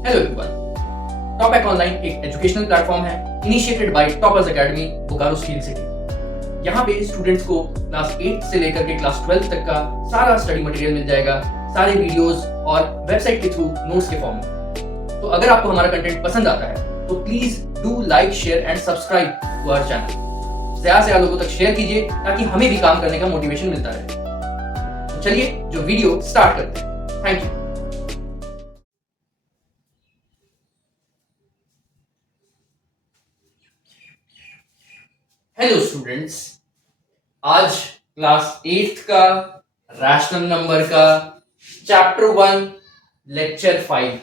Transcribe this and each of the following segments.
Hello everyone. Top online एक educational platform है initiated by toppers academy Bokaro steel city. यहाँ पे स्टूडेंट्स को क्लास 8 से लेकर के क्लास 12 तक का सारा स्टडी मटेरियल मिल जाएगा, सारे वीडियोस और वेबसाइट के थ्रू नोट्स के फॉर्म में। तो अगर आपको हमारा कंटेंट पसंद आता है तो please do like, share and subscribe to our channel. ज्यादा से ज्यादा लोगों तक शेयर कीजिए ताकि हमें भी काम करने का मोटिवेशन मिलता रहे। तो चलिए जो वीडियो स्टार्ट करते हैं। Thank you. हेलो स्टूडेंट्स, आज क्लास 8 का रैशनल नंबर का चैप्टर 1 लेक्चर 5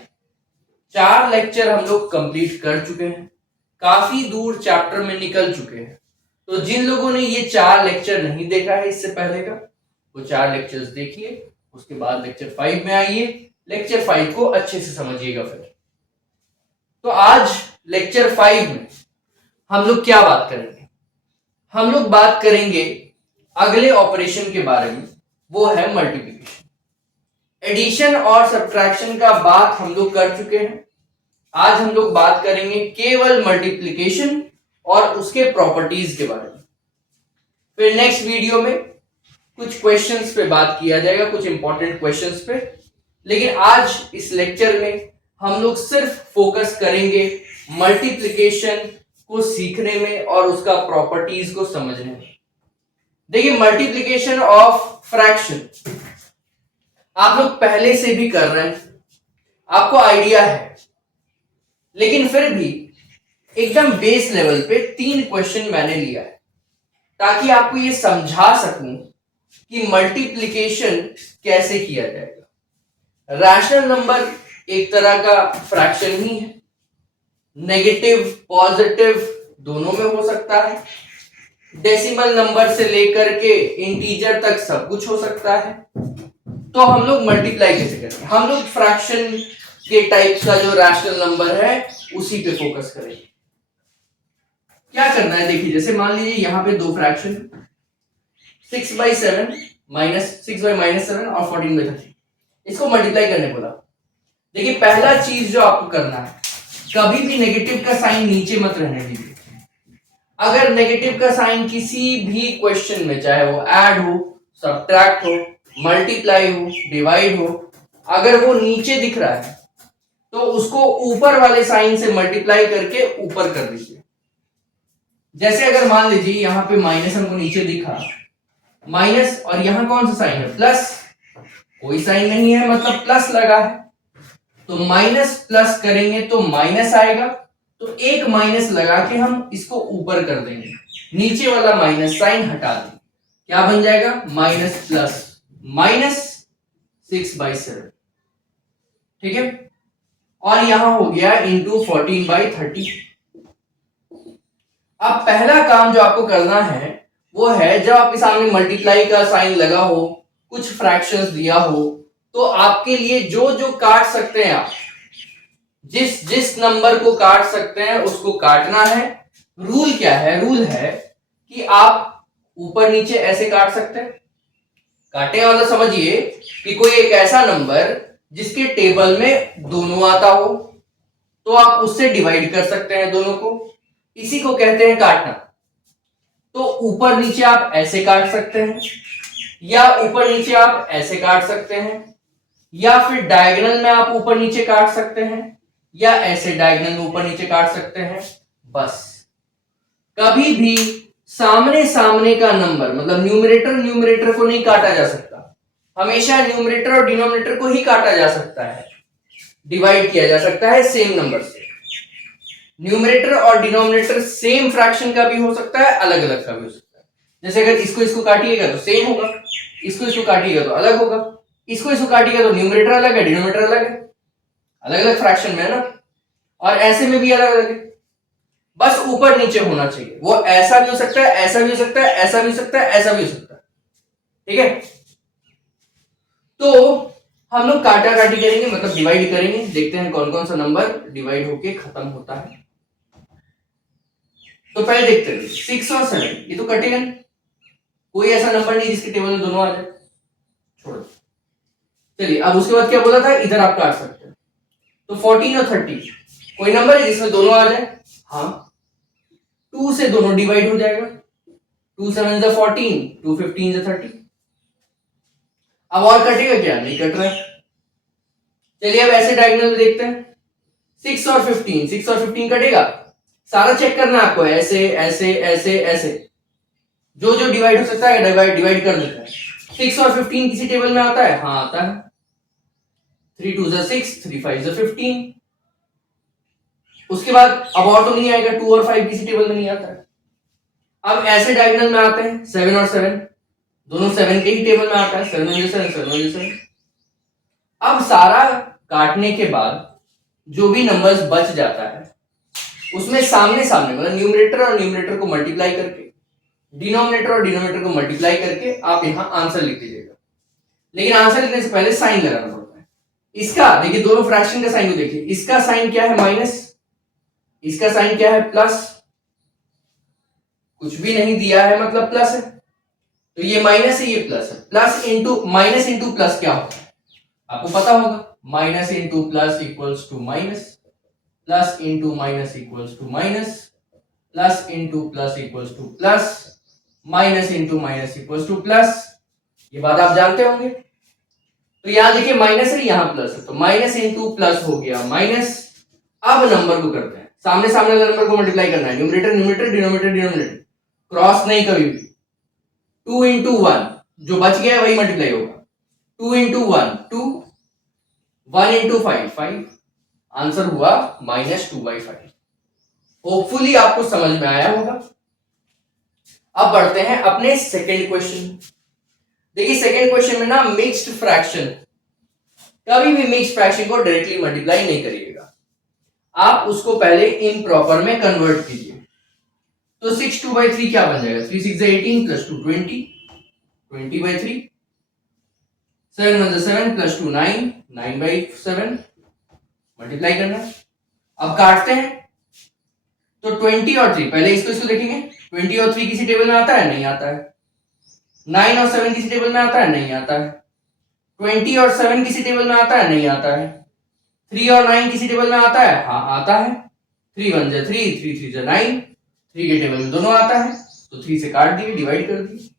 4 लेक्चर हम लोग कंप्लीट कर चुके हैं, काफी दूर चैप्टर में निकल चुके हैं। तो जिन लोगों ने ये 4 लेक्चर नहीं देखा है इससे पहले का, वो 4 लेक्चर्स देखिए, उसके बाद लेक्चर 5 में आइए, लेक्चर 5 को अच्छे से समझिएगा। फिर तो आज लेक्चर 5 में हम लोग क्या बात करेंगे? हम लोग बात करेंगे अगले ऑपरेशन के बारे में, वो है मल्टीप्लिकेशन। एडिशन और सब्ट्रैक्शन का बात हम लोग कर चुके हैं। आज हम लोग बात करेंगे केवल मल्टीप्लिकेशन और उसके प्रॉपर्टीज के बारे में। फिर नेक्स्ट वीडियो में कुछ क्वेश्चंस पे बात किया जाएगा, कुछ इंपॉर्टेंट क्वेश्चंस पे। लेकिन आज इस लेक्चर में हम लोग सिर्फ फोकस करेंगे मल्टीप्लिकेशन को सीखने में और उसका प्रॉपर्टीज को समझने में। देखिए, मल्टीप्लिकेशन ऑफ फ्रैक्शन आप लोग पहले से भी कर रहे हैं, आपको आइडिया है, लेकिन फिर भी एकदम बेस लेवल पे 3 क्वेश्चन मैंने लिया है ताकि आपको ये समझा सकूं कि मल्टीप्लिकेशन कैसे किया जाएगा। रैशनल नंबर एक तरह का फ्रैक्शन ही है, नेगेटिव पॉजिटिव दोनों में हो सकता है, डेसिमल नंबर से लेकर के इंटीजर तक सब कुछ हो सकता है। तो हम लोग मल्टीप्लाई कैसे करेंगे? हम लोग फ्रैक्शन के टाइप का जो रैशनल नंबर है उसी पे फोकस करेंगे। क्या करना है? देखिए, जैसे मान लीजिए यहां पे 2 फ्रैक्शन 6/7 -6/-7 और 14/30, इसको मल्टीप्लाई करने बोला। देखिए, पहला चीज जो आपको करना है, कभी भी नेगेटिव का साइन नीचे मत रहने दीजिए। अगर नेगेटिव का साइन किसी भी क्वेश्चन में, चाहे वो ऐड हो, सब्ट्रैक्ट हो, मल्टीप्लाई हो, डिवाइड हो, अगर वो नीचे दिख रहा है तो उसको ऊपर वाले साइन से मल्टीप्लाई करके ऊपर कर दीजिए। जैसे अगर मान लीजिए यहां पे माइनस हमको नीचे दिखा, माइनस, और यहां कौन सा साइन है? प्लस। कोई साइन नहीं है, मतलब प्लस लगा है, तो माइनस प्लस करेंगे तो माइनस आएगा। तो एक माइनस लगा के हम इसको ऊपर कर देंगे, नीचे वाला माइनस साइन हटा देंगे। क्या बन जाएगा? Minus plus -6/7। ठीक है, और यहां हो गया इंटू 14/30। अब पहला काम जो आपको करना है वो है, जब आपके सामने मल्टीप्लाई का साइन लगा हो, कुछ फ्रैक्शंस दिया हो, तो आपके लिए जो जो काट सकते हैं, आप जिस जिस नंबर को काट सकते हैं उसको काटना है। रूल क्या है? रूल है कि आप ऊपर नीचे ऐसे काट सकते हैं। काटे मतलब समझिए कि कोई एक ऐसा नंबर जिसके टेबल में दोनों आता हो, तो आप उससे डिवाइड कर सकते हैं दोनों को, इसी को कहते हैं काटना। तो ऊपर नीचे आप ऐसे काट सकते हैं, या ऊपर नीचे आप ऐसे काट सकते हैं, या फिर डायगोनल में आप ऊपर नीचे काट सकते हैं, या ऐसे डायगोनल में ऊपर नीचे काट सकते हैं। बस कभी भी सामने सामने का नंबर, मतलब न्यूमरेटर को नहीं काटा जा सकता। हमेशा न्यूमरेटर और डिनोमिनेटर को ही काटा जा सकता है, डिवाइड किया जा सकता है सेम नंबर से। न्यूमरेटर और डिनोमिनेटर सेम फ्रैक्शन का भी हो सकता है, अलग अलग का भी हो सकता है। जैसे अगर इसको काटिएगा तो सेम होगा, इसको काटिएगा तो अलग होगा, इसको काटिएगा तो न्यूमरेटर अलग है, डिनोमिनेटर अलग है, अलग अलग फ्रैक्शन में है ना। और ऐसे में भी अलग अलग है, बस ऊपर नीचे होना चाहिए। वो ऐसा भी हो सकता है, ऐसा भी हो सकता है, ऐसा भी हो सकता है, ऐसा भी हो सकता है। ठीक है, तो हम लोग काटा काटी करेंगे, मतलब डिवाइड करेंगे। देखते हैं कौन कौन सा नंबर डिवाइड होके खत्म होता है। तो पहले देखते हैं 6 और 7, ये तो कटेगा नहीं, कोई ऐसा नंबर नहीं जिसके टेबल में दोनों आ जाए। छोड़ो, चलिए अब उसके बाद क्या बोला था? इधर आप काट सकते हैं। तो 14 और 30 कोई नंबर है जिसमें दोनों आ जाए? हाँ, 2 से दोनों डिवाइड हो जाएगा, 2 7 जा 14, 2 15 जा 30। अब और कटेगा क्या? नहीं कट रहा है। चलिए अब ऐसे डायगोनल में देखते हैं, 6 और 15, 6 और 15 कटेगा? सारा चेक करना है आपको, ऐसे ऐसे ऐसे ऐसे, जो जो डिवाइड हो सकता है डिवाइड कर देता है। 6 और 15 किसी टेबल में आता है? हाँ आता है, 3 2 जा 6, 3 5 जा 15। उसके बाद अब और तो नहीं आएगा, 2 और 5 किसी टेबल में नहीं आता है। अब ऐसे डायगोनल में आते हैं, 7 और 7, दोनों 7 के ही टेबल में आता है, 7 1 7 7 1 7। अब सारा काटने के बाद जो भी नंबर्स बच जाता है उसमें सामने सामने मतलब न्यूमरेटर और न्यूमरेटर को मल्टीप्लाई करके, डिनोमिनेटर और डिनोमिनेटर को मल्टीप्लाई करके आप यहां आंसर लिख दीजिएगा। लेकिन आंसर लिखने से पहले साइन लगाना पड़ता है। इसका देखिए, दोनों फ्रैक्शन का साइन को देखिए, इसका साइन क्या है? माइनस, इसका साइन क्या है? प्लस। कुछ भी नहीं दिया है मतलब प्लस है, तो ये माइनस है, ये प्लस है। Plus into minus into plus क्या होता है आपको पता होगा, minus into plus equals to minus, plus into minus equals to minus, plus into plus equals to plus, minus into minus equals to plus. ये बात आप जानते होंगे। तो यहां देखिए माइनस है, यहां प्लस है, तो माइनस इंटू प्लस हो गया माइनस। अब नंबर को करते हैं, सामने सामने वाले नंबर को मल्टीप्लाई करना है, numerator numerator denominator denominator, cross नहीं कभी भी। 2 इंटू 1, जो बच गया है वही मल्टीप्लाई होगा, 2 इंटू 1 2, 1 इंटू 5 5, आंसर हुआ -2/5। होपफुली आपको समझ में आया होगा। अब बढ़ते हैं अपने सेकेंड क्वेश्चन। देखिए सेकेंड क्वेश्चन में ना मिक्स्ड फ्रैक्शन, कभी भी मिक्स्ड फ्रैक्शन को डायरेक्टली मल्टीप्लाई नहीं करिएगा, आप उसको पहले इम्प्रॉपर में कन्वर्ट कीजिए। तो 6 2/3 क्या बन जाएगा? 3 6 18 प्लस 2 20, 20/3, 7 1 7 प्लस 2 9, 9/7, मल्टीप्लाई करना। अब काटते हैं, तो 20 और 3, पहले इसको देखेंगे, 20 और 3 किसी टेबल में आता है? नहीं आता है। 9 और 7 किसी टेबल में आता है? नहीं आता है। 20 और 7 किसी टेबल में आता है? नहीं आता है। 3 और 9 किसी टेबल में आता है? हाँ आता है। 3 1 जा 3, 3 3 जा 9, 3 के टेबल में दोनों आता है, तो 3 से काट दिए, डिवाइड कर दिए।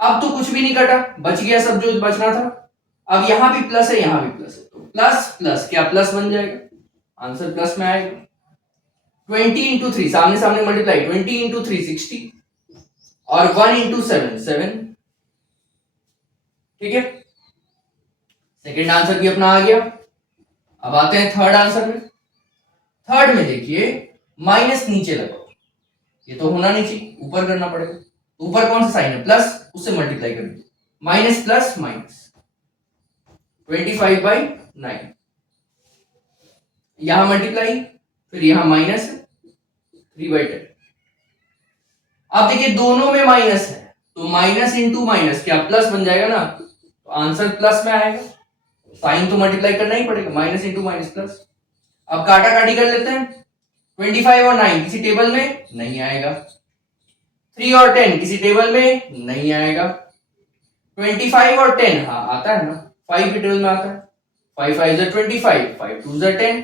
अब तो कुछ भी नहीं कटा, बच गया सब जो बचना था। अब यहां भी प्लस है, यहां भी प्लस है, तो प्लस प्लस क्या प्लस बन जाएगा, आंसर प्लस में आएगा। 20 इंटू 3, सामने सामने मल्टीप्लाई, 20 इंटू 3 60, और 1 इंटू 7 7। ठीक है, सेकेंड आंसर भी अपना आ गया। अब आते हैं थर्ड आंसर में। थर्ड में देखिए माइनस नीचे लगाओ, ये तो होना नहीं चाहिए, ऊपर करना पड़ेगा। ऊपर कौन सा साइन है? प्लस, उससे मल्टीप्लाई कर दीजिए, माइनस प्लस माइनस, 25/9, यहां मल्टीप्लाई, फिर यहां माइनस है, 3/10। अब देखिए दोनों में माइनस है, तो माइनस इंटू माइनस क्या प्लस बन जाएगा ना, तो आंसर प्लस में आएगा। साइन तो मल्टीप्लाई करना ही पड़ेगा, माइनस इंटू माइनस प्लस। अब काटा काटी कर लेते हैं, 25 और 9 किसी टेबल में नहीं आएगा, 3 और 10 किसी टेबल में नहीं आएगा, 25 और 10 हाँ आता है ना, 5 के टेबल में आता है, 5 5 जा 25, 5 2 जा 10।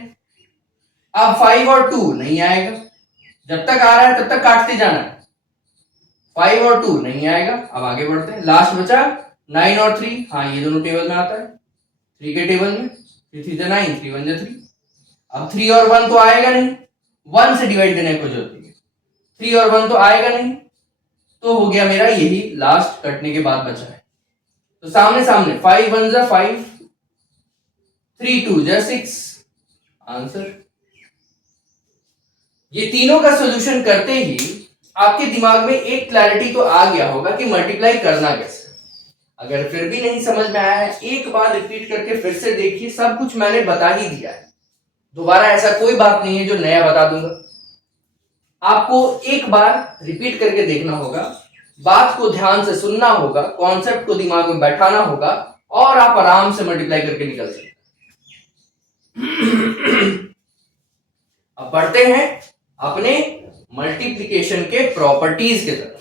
अब 5 और 2 नहीं आएगा, जब तक आ रहा है तब तक काटते जाना है। 5 और 2 नहीं आएगा, अब आगे बढ़ते हैं, लास्ट बचा 9 और 3, हाँ ये दोनों टेबल में आता है, 3 के टेबल में, 3 3 जा 9, 3 1 जा 3। अब 3 और 1 तो आएगा नहीं, 1 से डिवाइड करने को जरूरत नहीं है, 3 और 1 तो आएगा नहीं, तो हो गया मेरा यही लास्ट कटने के बाद बचा है। तो सामने सामने 5 1 जा 5, 3 2 जा 6, आंसर। ये तीनों का सॉल्यूशन करते ही आपके दिमाग में एक क्लैरिटी तो आ गया होगा कि मल्टीप्लाई करना कैसे। अगर फिर भी नहीं समझ में आया है, एक बार रिपीट करके फिर से देखिए, सब कुछ मैंने बता ही दिया है, दोबारा ऐसा कोई बात नहीं है जो नया बता दूंगा। आपको एक बार रिपीट करके देखना होगा, बात को ध्यान से सुनना होगा, कॉन्सेप्ट को दिमाग में बैठाना होगा, और आप आराम से मल्टीप्लाई करके निकल सकते हैं। अब बढ़ते हैं अपने मल्टीप्लिकेशन के प्रॉपर्टीज के तरफ।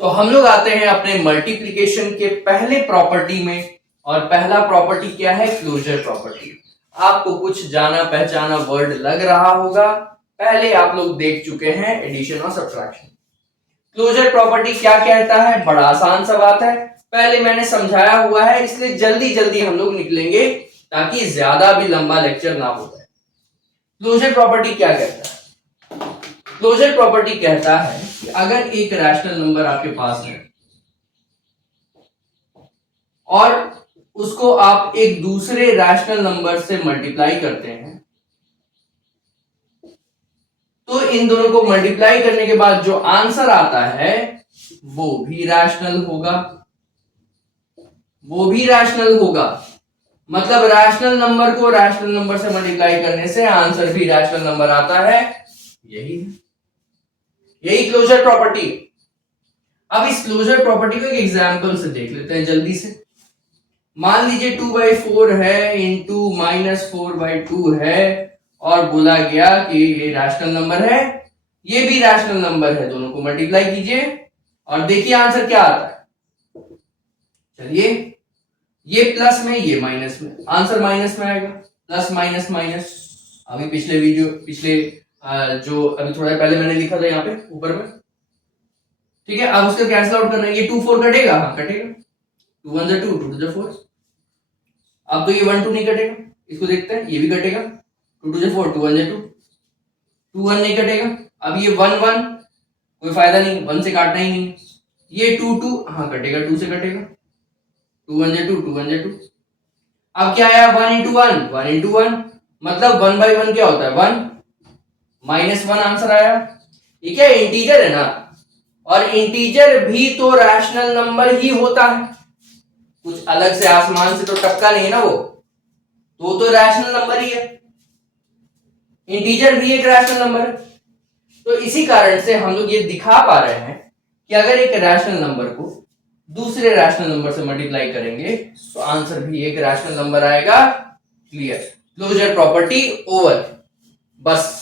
तो हम लोग आते हैं अपने मल्टीप्लिकेशन के पहले प्रॉपर्टी में, और पहला प्रॉपर्टी क्या है, क्लोजर प्रॉपर्टी। आपको कुछ जाना पहचाना वर्ड लग रहा होगा, पहले आप लोग देख चुके हैं एडिशन और सब्ट्रैक्शन। क्लोजर प्रॉपर्टी क्या कहता है, बड़ा आसान सा बात है, पहले मैंने समझाया हुआ है, इसलिए जल्दी जल्दी हम लोग निकलेंगे ताकि ज्यादा भी लंबा लेक्चर ना हो जाए। क्लोजर प्रॉपर्टी क्या कहता है, क्लोजर प्रॉपर्टी कहता है कि अगर एक रैशनल नंबर आपके पास है और उसको आप एक दूसरे रैशनल नंबर से मल्टीप्लाई करते हैं, तो इन दोनों को मल्टीप्लाई करने के बाद जो आंसर आता है वो भी रैशनल होगा, वो भी रैशनल होगा। मतलब रैशनल नंबर को रैशनल नंबर से मल्टीप्लाई करने से आंसर भी रैशनल नंबर आता है, यही क्लोजर प्रॉपर्टी। अब इस क्लोजर प्रॉपर्टी को एक एग्जांपल से देख लेते हैं जल्दी से। मान लीजिए 2/4 है इंटू -4/2 है और बोला गया कि ये रैशनल नंबर है, ये भी रैशनल नंबर है, दोनों को मल्टीप्लाई कीजिए और देखिए आंसर क्या आता है। चलिए, ये प्लस में ये माइनस में, आंसर माइनस में आएगा, प्लस माइनस माइनस। अभी पिछले जो अभी थोड़ा पहले मैंने लिखा था यहाँ पे ऊपर में, ठीक है। अब उसको कैंसिल आउट करना है, ये 2 4 कटेगा, हाँ कटेगा, 2 1 2 2 2 4। अब तो ये 1 2 नहीं कटेगा, इसको देखते हैं, ये भी कटेगा, 2 2 4 2 1 2 2 1 नहीं कटेगा। अब ये 1 1 कोई फायदा नहीं, 1 से काटना ही नहीं। ये 2 2 हाँ कटेगा, 2 से कटेगा, 2 1 2 2 1 2। अब क्या आया, 1 into 1 1 into 1, मतलब 1/1 क्या होता है 1, -1 आंसर आया। ये क्या इंटीजर है ना, और इंटीजर भी तो रैशनल नंबर ही होता है, कुछ अलग से आसमान से तो टपका नहीं ना वो, तो रैशनल नंबर ही है, इंटीजर भी एक रैशनल नंबर है। तो इसी कारण से हम लोग ये दिखा पा रहे हैं कि अगर एक रैशनल नंबर को दूसरे रैशनल नंबर से मल्टीप्लाई करेंगे तो आंसर भी एक रैशनल नंबर आएगा। Clear, closure property over. बस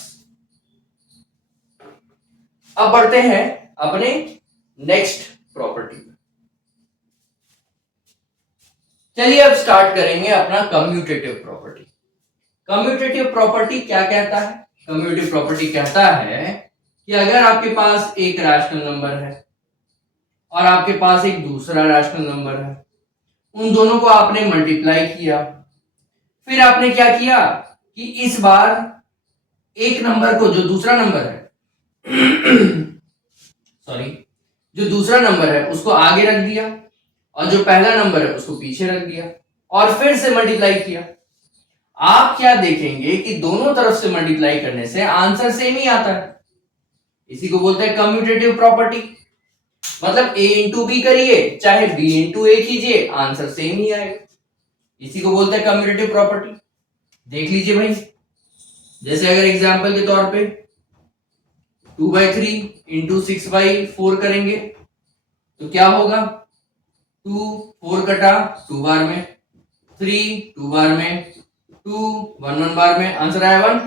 अब बढ़ते हैं अपने नेक्स्ट प्रॉपर्टी में। चलिए अब स्टार्ट करेंगे अपना कम्यूटेटिव प्रॉपर्टी। कम्यूटेटिव प्रॉपर्टी क्या कहता है, कम्यूटेटिव प्रॉपर्टी कहता है कि अगर आपके पास एक रैशनल नंबर है और आपके पास एक दूसरा रैशनल नंबर है, उन दोनों को आपने मल्टीप्लाई किया, फिर आपने क्या किया कि इस बार एक नंबर को, जो दूसरा नंबर है सॉरी, जो दूसरा नंबर है उसको आगे रख दिया और जो पहला नंबर है उसको पीछे रख दिया और फिर से मल्टीप्लाई किया। आप क्या देखेंगे कि दोनों तरफ से मल्टीप्लाई करने से आंसर सेम ही आता है, इसी को बोलते हैं कम्यूटेटिव प्रॉपर्टी। मतलब a इंटू बी करिए चाहे b इंटू ए कीजिए, आंसर सेम ही आएगा, इसी को बोलते हैं कम्यूटेटिव प्रॉपर्टी। देख लीजिए भाई, जैसे अगर एग्जांपल के तौर पे 2/3 इंटू 6/4 करेंगे तो क्या होगा, 2 4 कटा 2 बार में, 3 2 बार में, 2 1 1 बार में, आंसर आया 1,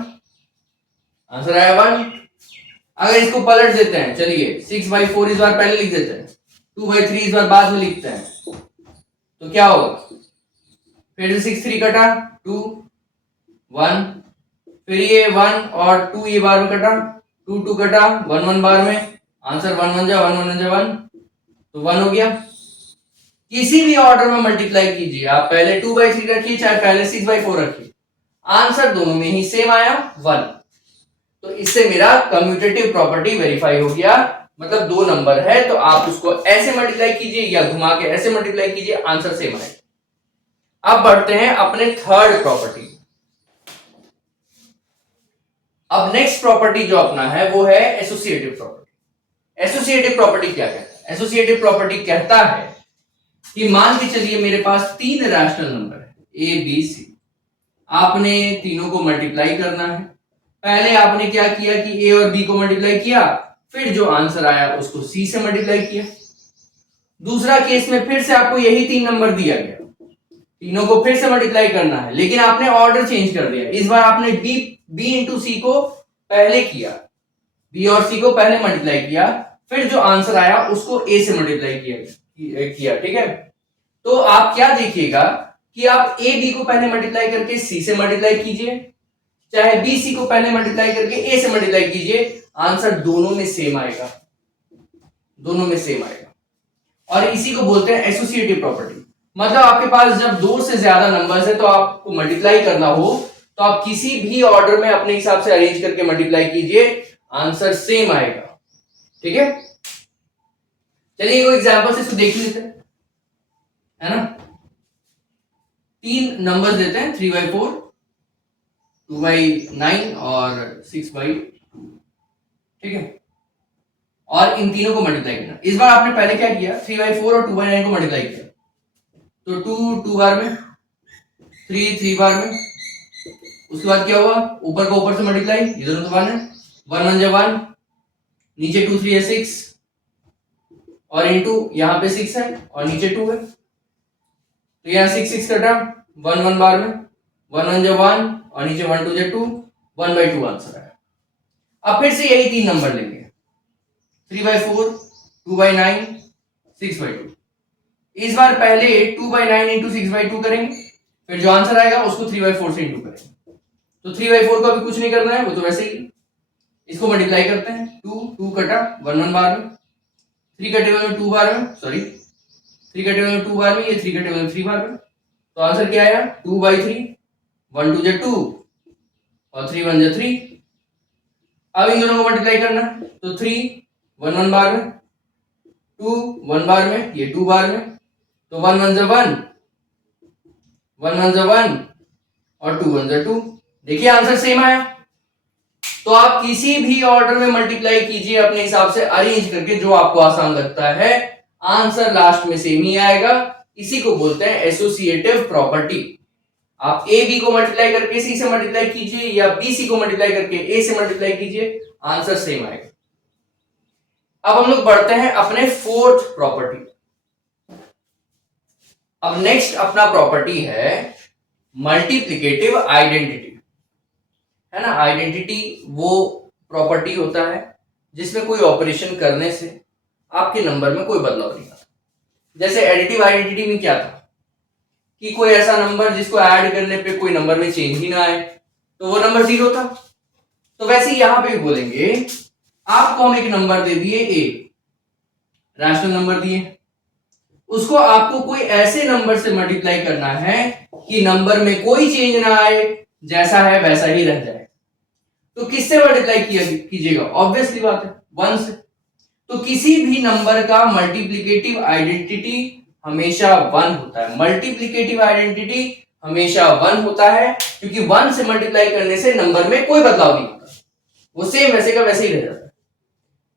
आंसर आया 1। अगर इसको पलट देते हैं, चलिए 6/4 इस बार पहले लिख देते हैं, 2/3 इस बार बाद में लिखते हैं, तो क्या होगा, फिर से 6 3 कटा 2 1, फिर ये 1 और 2 ये बार में कटा, 2 2 कटा 1 1 बार में, आंसर 1 1 जा 1 1 जा 1, तो 1 हो गया। किसी भी ऑर्डर में मल्टीप्लाई कीजिए, आप पहले 2/3 रखिए चाहे पहले 6/4 रखिए, आंसर दोनों में ही सेम आया 1। तो इससे मेरा कम्यूटेटिव प्रॉपर्टी वेरीफाई हो गया, मतलब दो नंबर है तो आप उसको ऐसे मल्टीप्लाई कीजिए या घुमा के ऐसे मल्टीप्लाई कीजिए, आंसर सेम आएगा। अब बढ़ते हैं अपने थर्ड प्रॉपर्टी। अब नेक्स्ट प्रॉपर्टी जो अपना है वो है एसोसिएटिव प्रॉपर्टी। एसोसिएटिव प्रॉपर्टी क्या कहता है, एसोसिएटिव प्रॉपर्टी कहता है कि मान के चलिए मेरे पास तीन रैशनल नंबर है ए बी सी, आपने तीनों को मल्टीप्लाई करना है। पहले आपने क्या किया कि ए और बी को मल्टीप्लाई किया, फिर जो आंसर आया उसको सी से मल्टीप्लाई किया। दूसरा केस में फिर से आपको यही तीन नंबर दिया गया, तीनों को फिर से मल्टीप्लाई करना है, लेकिन आपने ऑर्डर चेंज कर दिया। इस बार आपने बी इंटू सी को पहले किया, बी और सी को पहले मल्टीप्लाई किया, फिर जो आंसर आया उसको ए से मल्टीप्लाई किया, ठीक है। तो आप क्या देखिएगा कि आप ए बी को पहले मल्टीप्लाई करके सी से मल्टीप्लाई कीजिए, चाहे बी सी को पहले मल्टीप्लाई करके ए से मल्टीप्लाई कीजिए, आंसर दोनों में सेम आएगा, दोनों में सेम आएगा। और इसी को बोलते हैं एसोसिएटिव प्रॉपर्टी। मतलब आपके पास जब दो से ज्यादा नंबर्स है तो आपको मल्टीप्लाई करना हो तो आप किसी भी ऑर्डर में अपने हिसाब से अरेंज करके मल्टीप्लाई कीजिए, आंसर सेम आएगा। ठीक है, चलिए कोई एग्जांपल से इसको देख लेते हैं, है ना। तीन नंबर्स देते हैं, 3/4, 2/9 और 6/2। ठीक है, और इन तीनों को मल्टीप्लाई करना। इस बार आपने पहले क्या किया, 3/4 और 2/9 को मल्टीप्लाई किया, तो 2 बार में, 3 बार में। उसके बाद क्या हुआ, ऊपर को ऊपर से मल्टीप्लाई, ये दोनों तो 1 है, 1 1 1, नीचे 2 3 है 6, और इनटू यहाँ पे 6 है और नीचे 2 है, तो यहाँ 6 6 कटा, 1 1 बार में, 1 1 1 और नीचे 1 2 2, 1/2 आंसर है। अब फिर से यही तीन नंबर लेंगे, 3/4, 2/9, 6/2। इस बार पहले 2/9 इंटू 6/2 करेंगे, फिर जो आंसर आएगा उसको 3/4 से इंटू करेंगे। तो 3/4 को अभी कुछ नहीं करना है, वो तो वैसे ही। इसको मल्टीप्लाई करते हैं, 2 कटा, 1 1 बार में, 3 कटे हुए में 2 बार में, सॉरी 3 कटे हुए में 2 बार में, ये 3 कटे हुए में 3 बार में, तो आंसर क्या आया, 2/3, 1 2 2 और 3 1 3। अब इन दोनों को मल्टीप्लाई करना है, तो 3 1 1 बार में, 2 1 बार में, ये 2 बार में, तो 1 1 1, 1 1 1 और 2 1 2। देखिए आंसर सेम आया। तो आप किसी भी ऑर्डर में मल्टीप्लाई कीजिए अपने हिसाब से अरेंज करके, जो आपको आसान लगता है, आंसर लास्ट में सेम ही आएगा। इसी को बोलते हैं एसोसिएटिव प्रॉपर्टी। आप ए बी को मल्टीप्लाई करके सी से मल्टीप्लाई कीजिए या बी सी को मल्टीप्लाई करके ए से मल्टीप्लाई कीजिए, आंसर सेम आएगा। अब हम लोग बढ़ते हैं अपने फोर्थ प्रॉपर्टी। अब नेक्स्ट अपना प्रॉपर्टी है मल्टीप्लिकेटिव आइडेंटिटी, है ना। आइडेंटिटी वो प्रॉपर्टी होता है जिसमें कोई ऑपरेशन करने से आपके नंबर में कोई बदलाव नहीं आता। जैसे एडिटिव आइडेंटिटी में क्या था कि कोई ऐसा नंबर जिसको ऐड करने पे कोई नंबर में चेंज ही ना आए, तो वो नंबर 0 था। तो वैसे ही यहां पे भी बोलेंगे, आपको हम एक नंबर दे दिए ए, रैशनल नंबर दिए, उसको आपको कोई ऐसे नंबर से मल्टीप्लाई करना है कि नंबर में कोई चेंज ना आए, जैसा है वैसा ही रह जाए। तो किससे मल्टीप्लाई कीजिएगा, ऑब्वियसली बात है 1 से। तो किसी भी नंबर का मल्टीप्लिकेटिव आइडेंटिटी हमेशा 1 होता है। मल्टीप्लिकेटिव आइडेंटिटी हमेशा 1 होता है, क्योंकि 1 से मल्टीप्लाई करने से नंबर में कोई बदलाव नहीं होता, वो सेम वैसे का वैसे ही रह जाता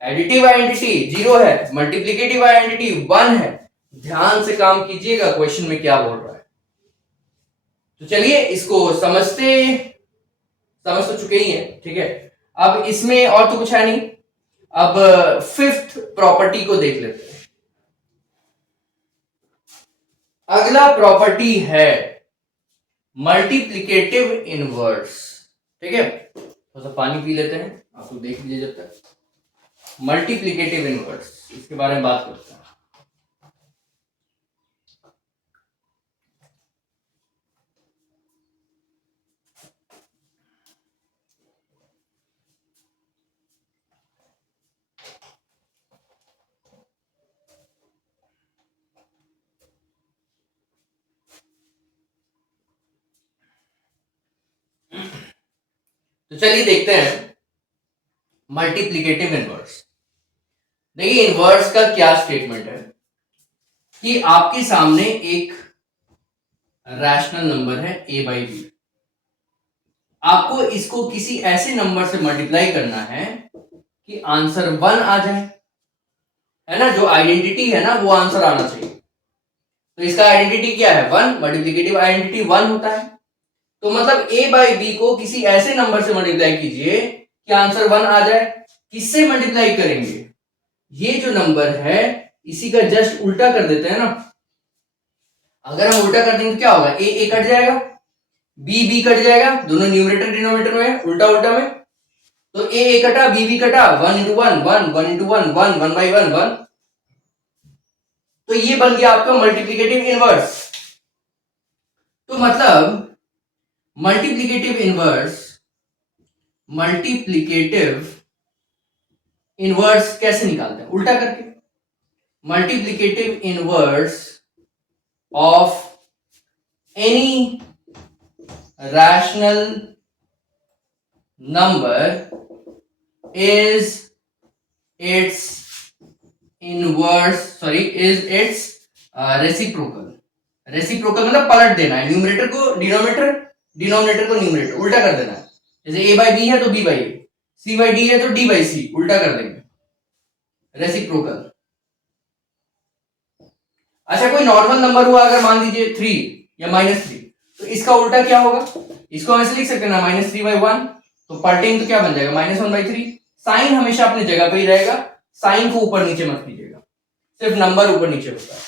है। एडिटिव आइडेंटिटी 0 है, मल्टीप्लिकेटिव आइडेंटिटी 1 है। ध्यान से काम कीजिएगा क्वेश्चन में क्या बोल रहा है। तो चलिए इसको समझ तो चुके ही हैं, ठीक है। अब इसमें और तो कुछ है नहीं। अब फिफ्थ प्रॉपर्टी को देख लेते हैं। अगला प्रॉपर्टी है मल्टीप्लिकेटिव इनवर्स, ठीक है। थोड़ा सा पानी पी लेते हैं, आप लोग देख लीजिए जब तक। मल्टीप्लिकेटिव इनवर्स, इसके बारे में बात करते हैं। तो चलिए देखते हैं मल्टीप्लिकेटिव इनवर्स। देखिए इनवर्स का क्या स्टेटमेंट है कि आपके सामने एक रैशनल नंबर है a/b, आपको इसको किसी ऐसे नंबर से मल्टीप्लाई करना है कि आंसर 1 आ जाए, है ना। जो आइडेंटिटी है ना वो आंसर आना चाहिए। तो इसका आइडेंटिटी क्या है, 1। मल्टीप्लिकेटिव आइडेंटिटी 1 होता है। तो मतलब a/b को किसी ऐसे नंबर से मल्टीप्लाई कीजिए कि आंसर 1 आ जाए। किससे मल्टीप्लाई करेंगे, ये जो नंबर है इसी का जस्ट उल्टा कर देते हैं ना। अगर हम उल्टा कर देंगे तो क्या होगा, a कट जाएगा, b कट जाएगा, दोनों न्यूमरेटर डिनोमिनेटर में, उल्टा उल्टा में। तो a कटा, b कटा, 1 into 1 1, 1 into 1 1, 1/1 1। तो ये बन गया आपका मल्टीप्लिकेटिव इनवर्स। तो मतलब मल्टीप्लिकेटिव इनवर्स कैसे निकालते हैं? उल्टा करके। Multiplicative inverse of any rational number is its reciprocal. Reciprocal मतलब पलट देना है, न्यूमरेटर को डिनोमिनेटर, डिनोमिनेटर को न्यूमरेटर, उल्टा कर देना है। जैसे a बाई बी है तो b by A, c by D है तो d बाई सी, उल्टा कर देंगे, रेसिप्रोकल। अच्छा कोई नॉर्मल नंबर हुआ अगर मान लीजिए 3 या -3, तो इसका उल्टा क्या होगा? इसको हम ऐसे लिख सकते हैं ना, -3/1, तो पलटेंगे तो क्या बन जाएगा? -1/3। साइन हमेशा अपनी जगह पे ही रहेगा, साइन को ऊपर नीचे मत कीजिएगा, सिर्फ नंबर ऊपर नीचे होता है।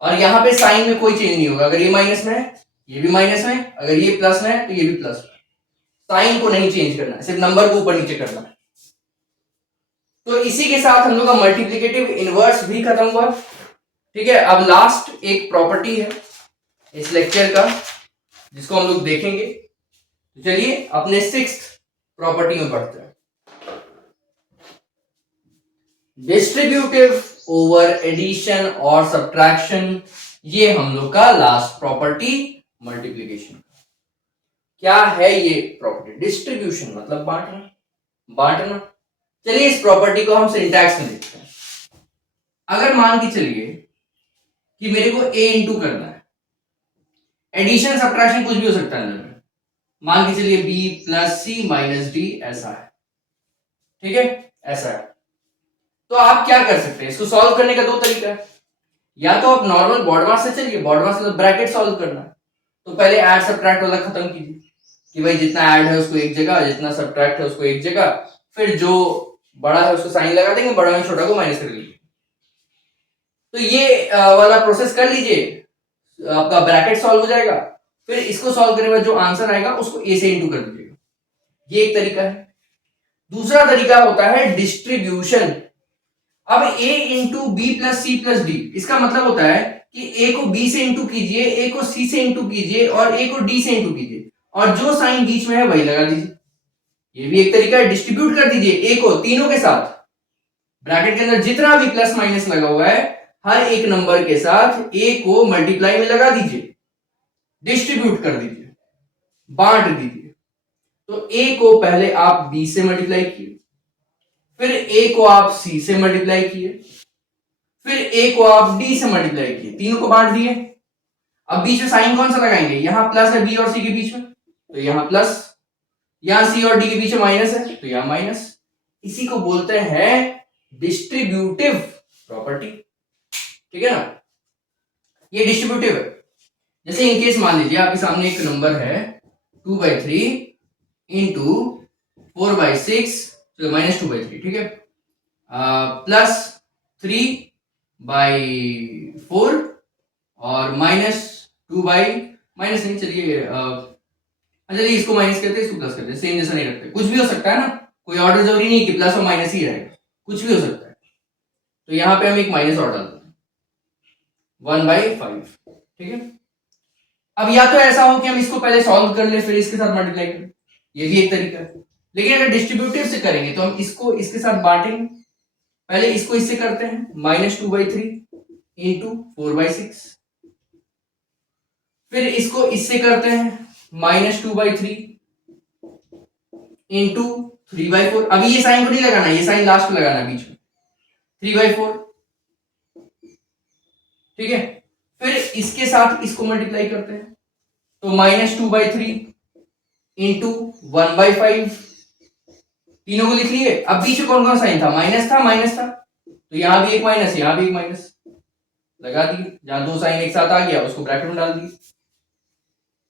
और यहाँ पे साइन में कोई चेंज नहीं होगा, अगर ये माइनस में है ये भी माइनस में, अगर ये प्लस में है तो ये भी प्लस में। साइन को नहीं चेंज करना है, सिर्फ नंबर को ऊपर नीचे करना है। तो इसी के साथ हम लोग का मल्टीप्लिकेटिव इनवर्स भी खत्म हुआ। ठीक है, अब लास्ट एक प्रॉपर्टी है इस लेक्चर का जिसको हम लोग देखेंगे। तो चलिए अपने 6th प्रॉपर्टी में पढ़ते हैं। डिस्ट्रीब्यूटिव ओवर एडिशन और सब्ट्रैक्शन, ये हम लोग का लास्ट प्रॉपर्टी मल्टीप्लिकेशन। क्या है ये प्रॉपर्टी? डिस्ट्रीब्यूशन मतलब बांटना, बांटना। चलिए इस प्रॉपर्टी को हम सिंटैक्स में देखते हैं। अगर मान के चलिए कि मेरे को a इंटू करना है, एडिशन सब्ट्रैक्शन कुछ भी हो सकता है अंदर में, मान के चलिए b प्लस सी माइनस डी, ऐसा है। ठीक है, ऐसा है। तो आप क्या कर सकते हैं? इसको सॉल्व करने का दो तरीका है। या तो आप नॉर्मल बॉडमास से चलिए, बॉडमास मतलब ब्रैकेट सॉल्व करना है, तो पहले ऐड सब्ट्रैक्ट वाला खत्म कीजिए कि भाई जितना ऐड है उसको एक जगह, जितना सब्ट्रैक्ट है उसको एक जगह, फिर जो बड़ा है उसको साइन लगा देंगे, बड़ा में छोटा को माइनस कर लीजिए। तो ये वाला प्रोसेस कर लीजिए, आपका ब्रैकेट सॉल्व हो जाएगा। फिर इसको सॉल्व करने के बाद जो आंसर आएगा उसको a से इंटू कर दीजिएगा। ये एक तरीका है। दूसरा तरीका होता है डिस्ट्रीब्यूशन। अब a into B plus C plus D, इसका मतलब होता है कि a को b से इंटू कीजिए, a को c से इंटू कीजिए और a को d से इंटू कीजिए, और जो साइन बीच में है वही लगा दीजिए। ये भी एक तरीका है। डिस्ट्रीब्यूट कर दीजिए a को तीनों के साथ, ब्रैकेट के अंदर जितना भी प्लस माइनस लगा हुआ है हर एक नंबर के साथ a को मल्टीप्लाई में लगा दीजिए, डिस्ट्रीब्यूट कर दीजिए, बांट दीजिए। तो a को पहले आप b से मल्टीप्लाई किए, फिर a को आप c से मल्टीप्लाई किए, फिर a को आप d से मल्टीप्लाई किए, तीनों को बांट दिए। अब बीच में साइन कौन सा लगाएंगे? यहां प्लस है b और c के बीच में, तो यहां प्लस, यहां c और d के बीच में माइनस है तो यहां माइनस। इसी को बोलते हैं डिस्ट्रीब्यूटिव प्रॉपर्टी। ठीक है ना, ये डिस्ट्रीब्यूटिव है। जैसे इन केस मान लीजिए आपके सामने एक नंबर है 2/3 इंटू 4/6 -2/3, ठीक है, प्लस 3/4 और माइनस नहीं, चलिए चलिए इसको माइनस करते हैं, इसको प्लस करते हैं, सेम जैसा नहीं रखते, कुछ भी हो सकता है ना, कोई ऑर्डर जरूरी नहीं कि प्लस और माइनस ही रहेगा, कुछ भी हो सकता है। तो यहां पे हम एक माइनस और डालते हैं 1/5। ठीक है, अब या तो ऐसा हो कि हम इसको पहले सॉल्व कर ले फिर इसके साथ मल्टीप्लाई करें, ये भी एक तरीका है। लेकिन अगर डिस्ट्रीब्यूटिव से करेंगे तो हम इसको इसके साथ बांटेंगे, पहले इसको इससे करते हैं -2/3 इंटू 4/6, फिर इसको इससे करते हैं -2/3 इंटू 3/4। अभी ये साइन को नहीं लगाना, ये साइन लास्ट में लगाना बीच में, 3/4। ठीक है, फिर इसके साथ इसको मल्टीप्लाई करते हैं तो -2/3 इंटू 1/5, तीनों को लिख लिए। अब बीच में कौन कौन साइन था? माइनस था, माइनस था, तो यहां भी एक माइनस, यहां भी एक माइनस लगा दिए, जहां दो साइन एक साथ आ गया उसको ब्रैकेट में डाल दिए।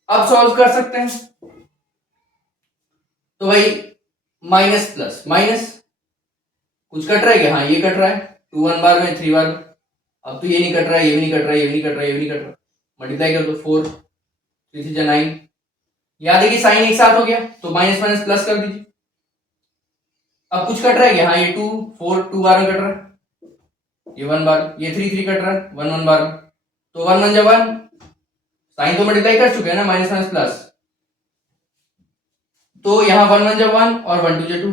अब सॉल्व कर सकते हैं, तो भाई माइनस प्लस माइनस, कुछ कट रहा है क्या? हाँ ये कट रहा है, 2 1 बार में 3 बार में। अब तो ये नहीं कट रहा है, ये भी नहीं कट रहा है, ये भी नहीं कट रहा है, ये भी नहीं कट रहा, मल्टीप्लाई कर दो 4 3 3 9। यहां देखिए साइन एक साथ हो गया तो माइनस माइनस प्लस कर दीजिए। अब कुछ कट रहा है क्या? हाँ ये 2 4 2 बार में कट रहा है, ये 1 बार, ये 3 3 कट रहा है, 1 1 बार, तो 1 1 जब 1, साइन तो मल्टीप्लाई कर चुके हैं ना, माइनस माइनस प्लस, तो यहाँ 1 1 जब 1 और 1 2 जब 2।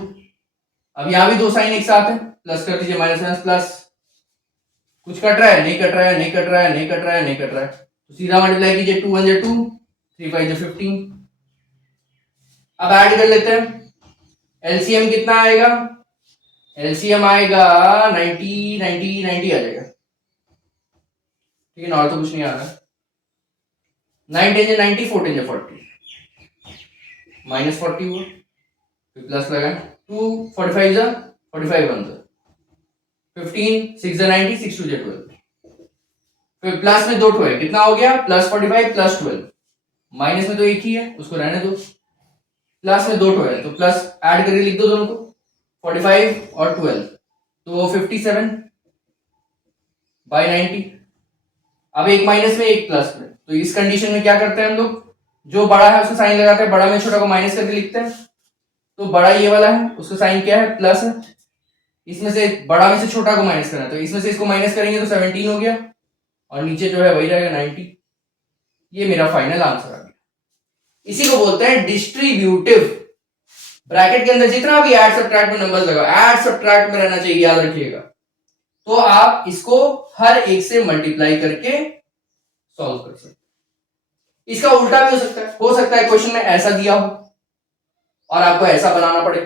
अब यहाँ भी दो साइन एक साथ है, प्लस कर दीजिए, माइनस माइनस प्लस, कुछ कट रहा है, नहीं कट रहा है, नहीं कट रहा है, नहीं कट रहा है, नहीं कट रहा है, तो सीधा मल्टीप्लाई कीजिए, 2 1 जब 2, 3 5 जब 15। अब ऐड कर लेते हैं, एलसीएम कितना आएगा, एलसीएम आएगा 90 90 90 आ जाएगा, ठीक है ना, और तो कुछ नहीं आ रहा है। 9 10 90, 4 10 40, माइनस 40 हुआ, फिर प्लस लगा, 2 45 जा 45 1 15, 6 90, 6 2 12, फिर प्लस में दो है, कितना हो गया, प्लस 45 प्लस 12, माइनस में तो एक ही है, उसको रहने दो, प्लस में दो है तो प्लस ऐड करके लिख दो दोनों को, 45 और 12, तो 57 बाई 90। अब एक माइनस में एक प्लस में, तो इस कंडीशन में क्या करते हैं हम लोग, जो बड़ा है उसका साइन लगाते हैं, बड़ा में छोटा को माइनस करके लिखते हैं, तो बड़ा ये वाला है उसका साइन क्या है, प्लस है, इसमें से बड़ा में से छोटा को माइनस करना है, तो इसमें से इसको माइनस करेंगे तो 17 हो गया, और नीचे जो है वही रहेगा 90। ये मेरा फाइनल आंसर आ गया। इसी को बोलते हैं डिस्ट्रीब्यूटिव। ब्रैकेट के अंदर जितना भी ऐड सब्ट्रैक्ट में नंबर्स लगा, ऐड सब्ट्रैक्ट में रहना चाहिए, याद रखिएगा, तो आप इसको हर एक से मल्टीप्लाई करके सॉल्व कर सकते हैं। इसका उल्टा भी हो सकता है क्वेश्चन में ऐसा दिया हो और आपको ऐसा बनाना पड़े,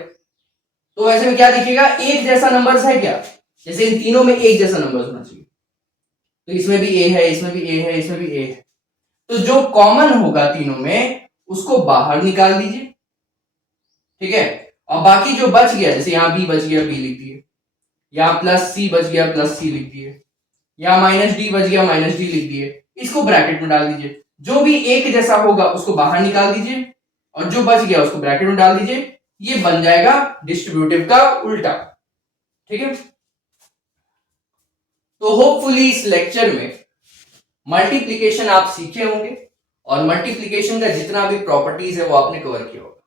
तो ऐसे में क्या दिखेगा, एक जैसा नंबर्स है क्या, जैसे इन तीनों में एक जैसा नंबर्स होना चाहिए, तो इसमें भी ए है, इसमें भी ए है, इसमें भी ए है, तो जो कॉमन होगा तीनों में उसको बाहर निकाल दीजिए, ठीक है, और बाकी जो बच गया, जैसे यहां बी बच गया, बी लिख दिए, यहां प्लस सी बच गया, प्लस सी लिख दिए, यहां माइनस डी बच गया, माइनस डी लिख दिए, इसको ब्रैकेट में डाल दीजिए, जो भी एक जैसा होगा उसको बाहर निकाल दीजिए, और जो बच गया उसको ब्रैकेट में डाल दीजिए, ये बन जाएगा डिस्ट्रीब्यूटिव का उल्टा, ठीक है। तो होपफुली इस लेक्चर में मल्टीप्लिकेशन आप सीखे होंगे, और मल्टीप्लिकेशन का जितना भी प्रॉपर्टीज है वो आपने कवर किया होगा।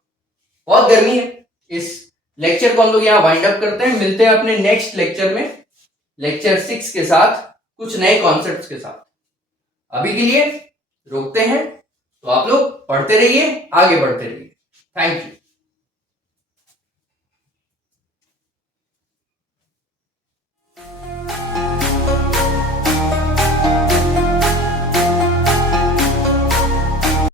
बहुत गर्मी है, इस लेक्चर को हम लोग यहाँ वाइंड अप करते हैं, मिलते हैं अपने नेक्स्ट लेक्चर में, लेक्चर 6 के साथ, कुछ नए कॉन्सेप्ट्स के साथ। अभी के लिए रोकते हैं, तो आप लोग पढ़ते रहिए, आगे बढ़ते रहिए। Thank you.